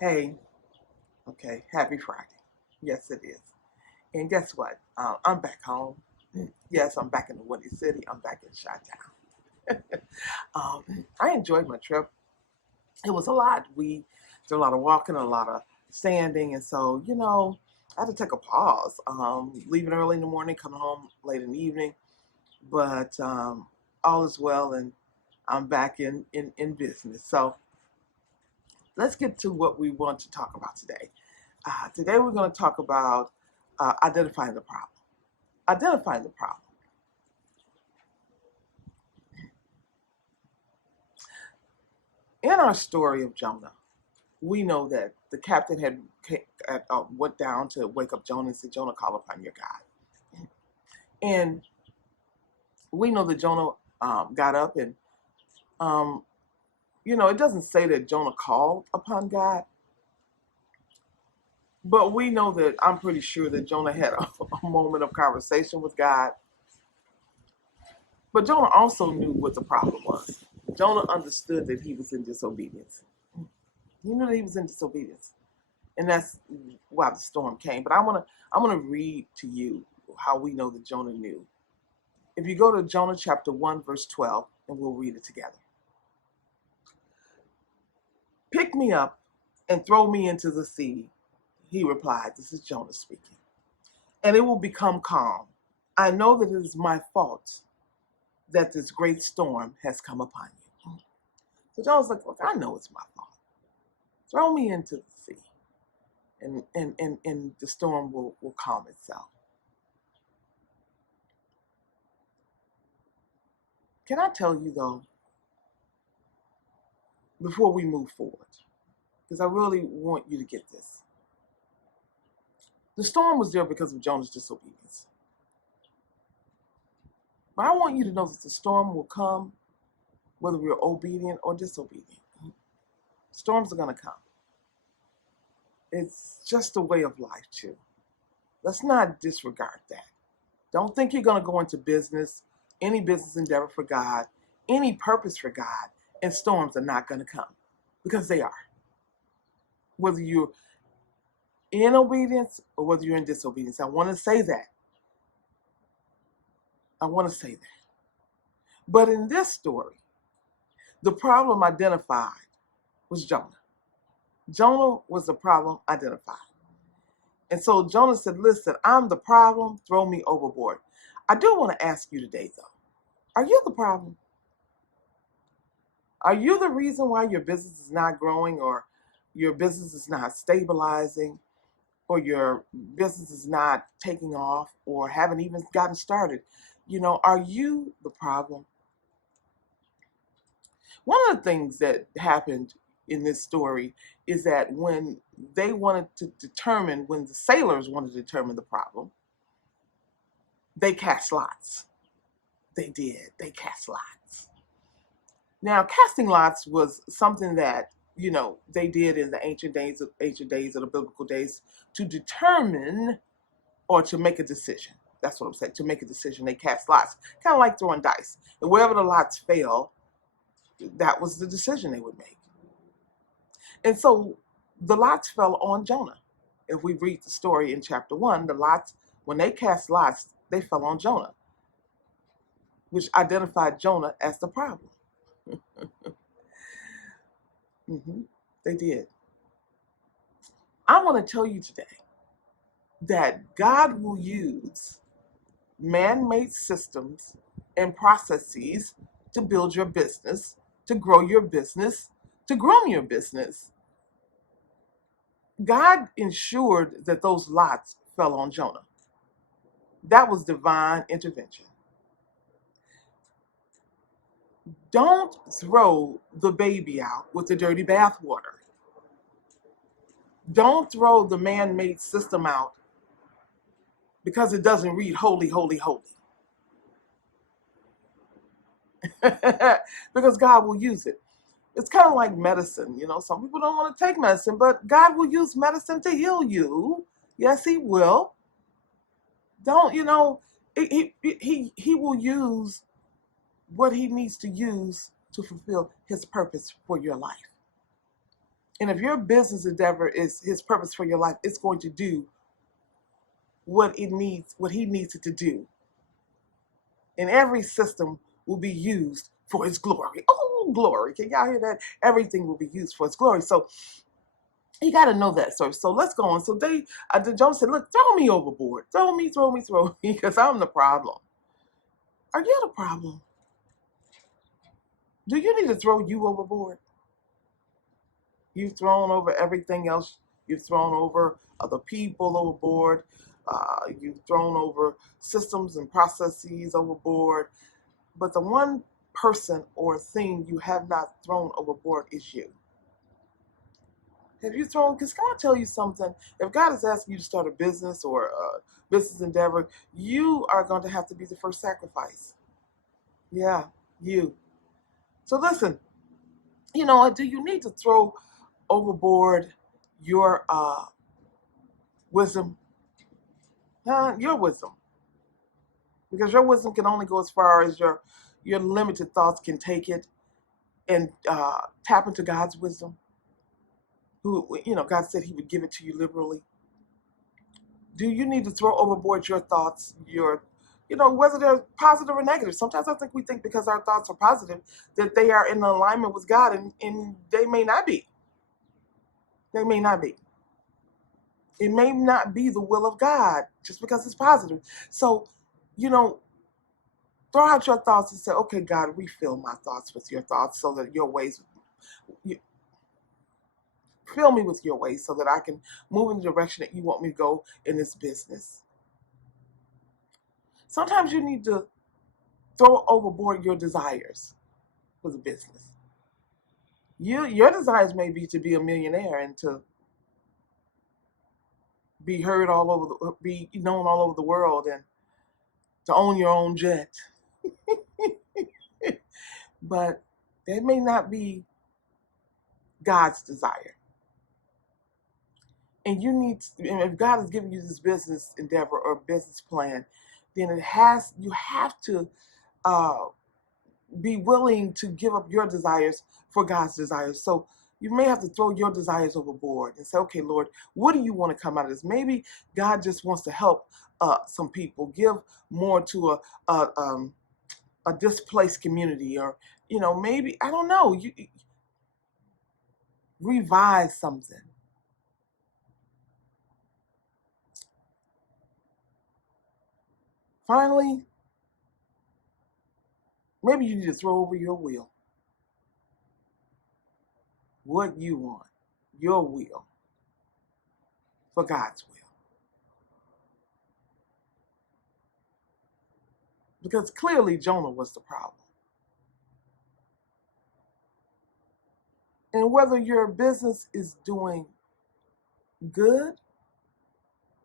Hey, okay, happy Friday. Yes, it is. And guess what? I'm back home. Yes, I'm back in the Windy City. I'm back in Chi-Town. I enjoyed my trip. It was a lot. We did a lot of walking, a lot of standing, and so I had to take a pause. Leaving early in the morning, coming home late in the evening, but all is well, and I'm back in business. So let's get to what we want to talk about today. Today we're going to talk about identifying the problem. Identifying the problem. In our story of Jonah, we know that the captain went down to wake up Jonah and said, Jonah, call upon your God. And we know that Jonah got up and, um, it doesn't say that Jonah called upon God, but we know that I'm pretty sure that Jonah had a moment of conversation with God. But Jonah also knew what the problem was. Jonah understood that he was in disobedience. He knew that he was in disobedience. And that's why the storm came. But I wanna read to you how we know that Jonah knew. If you go to Jonah chapter 1, verse 12, and we'll read it together. Pick me up and throw me into the sea, he replied. This is Jonah speaking. And it will become calm. I know that it is my fault that this great storm has come upon you. So Jonah's like, look, I know it's my fault. Throw me into the sea, and the storm will calm itself. Can I tell you though, before we move forward, because I really want you to get this. The storm was there because of Jonah's disobedience. But I want you to know that the storm will come whether we're obedient or disobedient. Storms are going to come. It's just a way of life, too. Let's not disregard that. Don't think you're going to go into business, any business endeavor for God, any purpose for God, and storms are not going to come, because they are. Whether you're in obedience or whether you're in disobedience. I want to say that. I want to say that. But in this story, the problem identified was Jonah. Jonah was the problem identified. And so Jonah said, listen, I'm the problem, throw me overboard. I do want to ask you today, though, are you the problem? Are you the reason why your business is not growing, or your business is not stabilizing, or your business is not taking off, or haven't even gotten started? Are you the problem? One of the things that happened in this story is that when when the sailors wanted to determine the problem, they cast lots. They did. They cast lots. Now, casting lots was something that they did in the ancient days of the biblical days to determine or to make a decision. That's what I'm saying. To make a decision, they cast lots, kind of like throwing dice. And wherever the lots fell, that was the decision they would make. And so the lots fell on Jonah. If we read the story in chapter 1, the lots, when they cast lots, they fell on Jonah, which identified Jonah as the problem. hmm They did. I want to tell you today that God will use man made systems and processes to build your business, to grow your business, to grow your business. God ensured that those lots fell on Jonah. That was divine intervention. Don't throw the baby out with the dirty bathwater. Don't throw the man made system out because it doesn't read holy, holy, holy. Because God will use it. It's kind of like medicine. Some people don't want to take medicine, but God will use medicine to heal you. Yes, He will. Don't, He will use what He needs to use to fulfill His purpose for your life. And if your business endeavor is his purpose for your life, it's going to do what he needs it to do. And every system will be used for his glory. Oh, glory. Can y'all hear that? Everything will be used for his glory. So you got to know that. So let's go on. So Jonas said, look, throw me overboard. Throw me, because I'm the problem. Are you the problem? Do you need to throw you overboard? You've thrown over everything else. You've thrown over other people overboard. You've thrown over systems and processes overboard. But the one person or thing you have not thrown overboard is you. Have you thrown? Because can I tell you something? If God is asking you to start a business or a business endeavor, you are going to have to be the first sacrifice. Yeah, you. So listen, do you need to throw overboard your wisdom? Your wisdom. Because your wisdom can only go as far as your limited thoughts can take it, and tap into God's wisdom. Who, God said he would give it to you liberally. Do you need to throw overboard your thoughts, whether they're positive or negative? Sometimes I think we think because our thoughts are positive that they are in alignment with God, and they may not be. They may not be. It may not be the will of God just because it's positive. So, throw out your thoughts and say, okay, God, refill my thoughts with your thoughts so that your ways, fill me with your ways so that I can move in the direction that you want me to go in this business. Sometimes you need to throw overboard your desires for the business. Your desires may be to be a millionaire and to be heard be known all over the world and to own your own jet. But that may not be God's desire. And if God has given you this business endeavor or business plan, then you have to be willing to give up your desires for God's desires. So you may have to throw your desires overboard and say, okay, Lord, what do you want to come out of this? Maybe God just wants to help some people, give more to a displaced community, or, maybe, I don't know, you revise something. Finally, maybe you need to throw over your will. What you want, your will, for God's will. Because clearly Jonah was the problem. And whether your business is doing good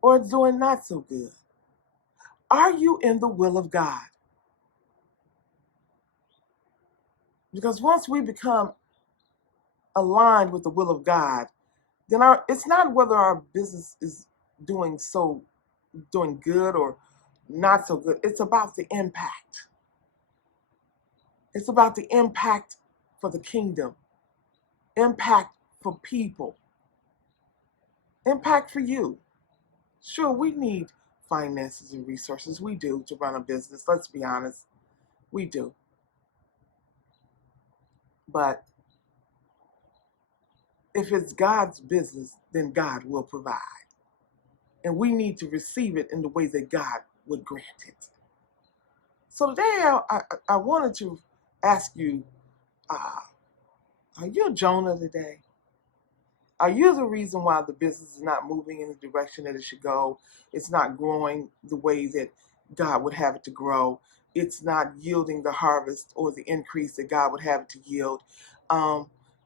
or it's doing not so good, are you in the will of God? Because once we become aligned with the will of God, then it's not whether our business is doing good or not so good. It's about the impact. It's about the impact for the kingdom, impact for people, impact for you. Sure, we need finances and resources. We do, to run a business. Let's be honest. We do. But if it's God's business, then God will provide. And we need to receive it in the way that God would grant it. So today I wanted to ask you, are you a Jonah today? Are you the reason why the business is not moving in the direction that it should go? It's not growing the way that God would have it to grow. It's not yielding the harvest or the increase that God would have it to yield.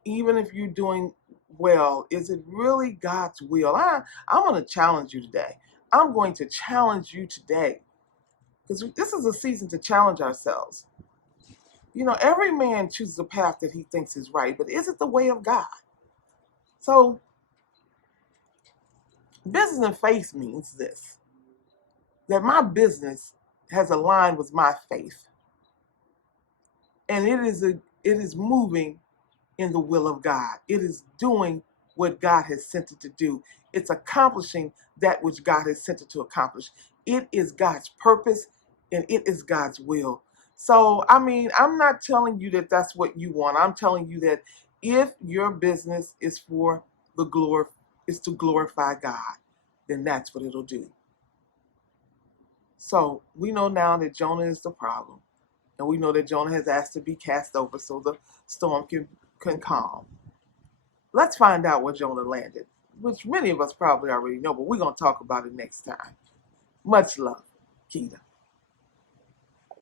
Even if you're doing well, is it really God's will? I'm going to challenge you today. I'm going to challenge you today, because this is a season to challenge ourselves. Every man chooses a path that he thinks is right, but is it the way of God? So, business and faith means this: that my business has aligned with my faith, and it is moving in the will of God. It is doing what God has sent it to do. It's accomplishing that which God has sent it to accomplish. It is God's purpose and it is God's will. So, I mean, I'm not telling you that that's what you want. I'm telling you that if your business is for the glory, is to glorify God, then that's what it'll do. So we know now that Jonah is the problem. And we know that Jonah has asked to be cast over so the storm can calm. Let's find out where Jonah landed, which many of us probably already know, but we're going to talk about it next time. Much love, Keita.